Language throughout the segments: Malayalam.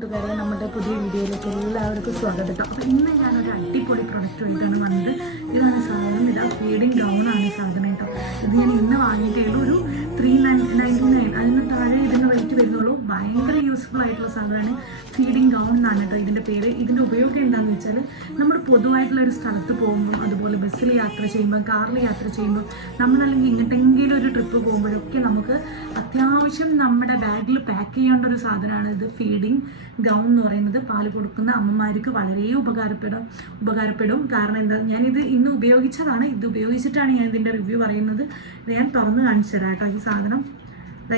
കൂട്ടുകാരെ നമ്മുടെ പുതിയ വീഡിയോയിലേക്ക് എല്ലാവർക്കും സ്വാഗതം കേട്ടോ. അപ്പോൾ ഇന്ന് ഞാനൊരു അടിപൊളി പ്രൊഡക്റ്റുമായിട്ടാണ് വന്നത്. ഇതാണ് സാധനം, ഇതാ ഫീഡിങ് ഗൗണാണ് സാധനം കേട്ടോ. ഇത് ഞാൻ ഇന്ന് വാങ്ങിയിട്ടേ ഉള്ളൂ. ഒരു 399 അതിന് താഴെ ഇതിൻ്റെ റേറ്റ് വരുന്നുള്ളൂ. ഭയങ്കര യൂസ്ഫുൾ ആയിട്ടുള്ള സാധനമാണ്. ഫീഡിങ് ഗൗൺ എന്നാണ് കേട്ടോ ഇതിൻ്റെ പേര്. ഇതിൻ്റെ ഉപയോഗം എന്താണെന്ന് വെച്ചാൽ നമ്മൾ പൊതുവായിട്ടുള്ള ഒരു സ്ഥലത്ത് പോകുമ്പോൾ, അതുപോലെ ബസ്സിൽ യാത്ര ചെയ്യുമ്പോൾ, കാറിൽ യാത്ര ചെയ്യുമ്പോൾ, നമ്മളല്ലെങ്കിൽ ഇങ്ങോട്ടെങ്കിലും ഒരു ട്രിപ്പ് പോകുമ്പോഴൊക്കെ നമുക്ക് അത്യാവശ്യം നമ്മുടെ ബാഗിൽ പാക്ക് ചെയ്യേണ്ട ഒരു സാധനമാണ് ഇത് ഫീഡിങ് ഗൗൺ എന്ന് പറയുന്നത്. പാല് കൊടുക്കുന്ന അമ്മമാർക്ക് വളരെ ഉപകാരപ്പെടും. കാരണം എന്താ, ഞാനിത് ഇന്ന് ഉപയോഗിച്ചതാണ്. ഇത് ഉപയോഗിച്ചിട്ടാണ് ഞാൻ ഇതിൻ്റെ റിവ്യൂ പറയുന്നത്. ഇത് ഞാൻ തുറന്ന് കാണിച്ചു തരാം കേട്ടോ. ഈ സാധനം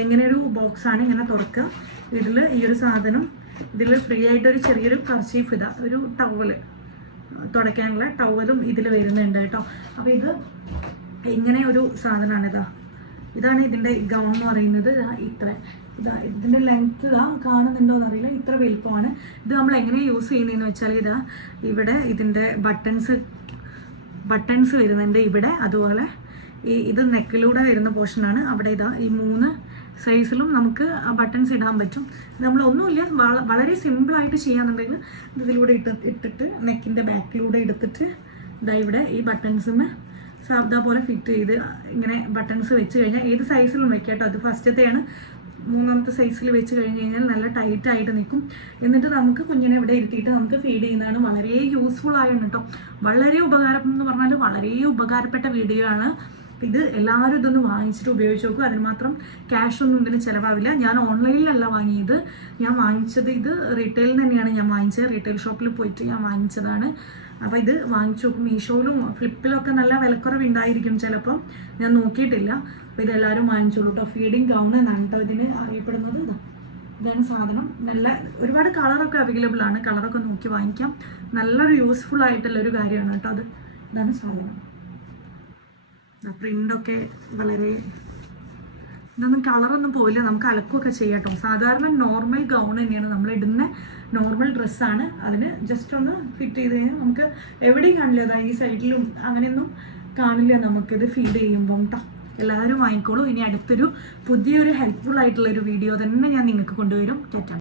ഇങ്ങനെ ഒരു ബോക്സാണ്, ഇങ്ങനെ തുറക്കുക. ഇതിൽ ഈ ഒരു സാധനം, ഇതിൽ ഫ്രീ ആയിട്ടൊരു ചെറിയൊരു കർച്ചീഫ്, ഇതാ ഒരു ടവല്, തുടയ്ക്കാനുള്ള ടവലും ഇതിൽ വരുന്നുണ്ട് കേട്ടോ. അപ്പോൾ ഇത് ഇങ്ങനെ ഒരു സാധനമാണ്. ഇതാണ് ഇതിൻ്റെ ഗൗൺ എന്ന് പറയുന്നത്. ഇതിൻ്റെ ലെങ്ത്ത് കാണുന്നുണ്ടോ എന്നറിയില്ല, ഇത്ര വലുപ്പമാണ്. ഇത് നമ്മൾ എങ്ങനെയാണ് യൂസ് ചെയ്യുന്നതെന്ന് വെച്ചാൽ ഇവിടെ ഇതിൻ്റെ ബട്ടൺസ് വരുന്നുണ്ട് ഇവിടെ. അതുപോലെ ഇത് നെക്കിലൂടെ വരുന്ന പോർഷനാണ്. അവിടെ ഈ 3 സൈസിലും നമുക്ക് ബട്ടൺസ് ഇടാൻ പറ്റും. നമ്മൾ ഒന്നുമില്ല, വളരെ സിമ്പിളായിട്ട് ചെയ്യാന്നുണ്ടെങ്കിൽ ഇതിലൂടെ ഇട്ടിട്ട് നെക്കിൻ്റെ ബാക്കിലൂടെ എടുത്തിട്ട് ഇവിടെ ഈ ബട്ടൺസും സാധാ പോലെ ഫിറ്റ് ചെയ്ത് ഇങ്ങനെ ബട്ടൺസ് വെച്ച് കഴിഞ്ഞാൽ ഏത് സൈസിലും വെക്കാം കേട്ടോ. അത് ഫസ്റ്റത്തെയാണ്. 3ാമത്തെ സൈസിൽ വെച്ച് കഴിഞ്ഞ് കഴിഞ്ഞാൽ നല്ല ടൈറ്റായിട്ട് നിൽക്കും. എന്നിട്ട് നമുക്ക് കുഞ്ഞിനെ ഇവിടെ ഇരുത്തിയിട്ട് നമുക്ക് ഫീഡ് ചെയ്യുന്നതാണ്. വളരെ യൂസ്ഫുൾ ആയാണ് കേട്ടോ. വളരെ ഉപകാരം എന്ന് പറഞ്ഞാൽ വളരെ ഉപകാരപ്പെട്ട വീഡിയോ ആണ് ഇത്. എല്ലാവരും ഇതൊന്ന് വാങ്ങിച്ചിട്ട് ഉപയോഗിച്ച് നോക്കും. അതിന് മാത്രം ക്യാഷൊന്നും ഇതിന് ചിലവാവില്ല. ഞാൻ ഓൺലൈനിലല്ല വാങ്ങിയത്. ഞാൻ വാങ്ങിച്ചത് ഇത് റീറ്റെയിലിൽ തന്നെയാണ് ഞാൻ വാങ്ങിച്ചത്. റീറ്റെയിൽ ഷോപ്പിൽ പോയിട്ട് ഞാൻ വാങ്ങിച്ചതാണ്. അപ്പോൾ ഇത് വാങ്ങിച്ചു നോക്കും. മീഷോയിലും ഫ്ലിപ്പിലൊക്കെ നല്ല വിലക്കുറവ് ഉണ്ടായിരിക്കും ചിലപ്പം, ഞാൻ നോക്കിയിട്ടില്ല. അപ്പോൾ ഇതെല്ലാവരും വാങ്ങിച്ചോളൂ കേട്ടോ. ഫീഡിങ് ഗൗൺ എന്നാണ് കേട്ടോ ഇതിന് അറിയപ്പെടുന്നത്. ഇതാണ് സാധനം. നല്ല ഒരുപാട് കളറൊക്കെ അവൈലബിൾ ആണ്. കളറൊക്കെ നോക്കി വാങ്ങിക്കാം. നല്ലൊരു യൂസ്ഫുൾ ആയിട്ടുള്ളൊരു കാര്യമാണ് കേട്ടോ അത്. ഇതാണ് സാധനം. പ്രിൻ്റൊക്കെ വളരെ ഇതൊന്നും കളറൊന്നും പോയില്ല. നമുക്ക് അലക്കുകയൊക്കെ ചെയ്യാം കേട്ടോ. സാധാരണ നോർമൽ ഗൗൺ തന്നെയാണ്, നമ്മൾ ഇടുന്ന നോർമൽ ഡ്രസ്സാണ്. അതിന് ജസ്റ്റ് ഒന്ന് ഫിറ്റ് ചെയ്ത് കഴിഞ്ഞാൽ നമുക്ക് എവിടെയും കാണില്ല. ഈ സൈഡിലും അങ്ങനെയൊന്നും കാണില്ല നമുക്കിത് ഫീഡ് ചെയ്യുമ്പം കേട്ടോ. എല്ലാവരും വാങ്ങിക്കോളൂ. ഇനി അടുത്തൊരു പുതിയൊരു ഹെൽപ്ഫുൾ ആയിട്ടുള്ളൊരു വീഡിയോ തന്നെ ഞാൻ നിങ്ങൾക്ക് കൊണ്ടുവരും.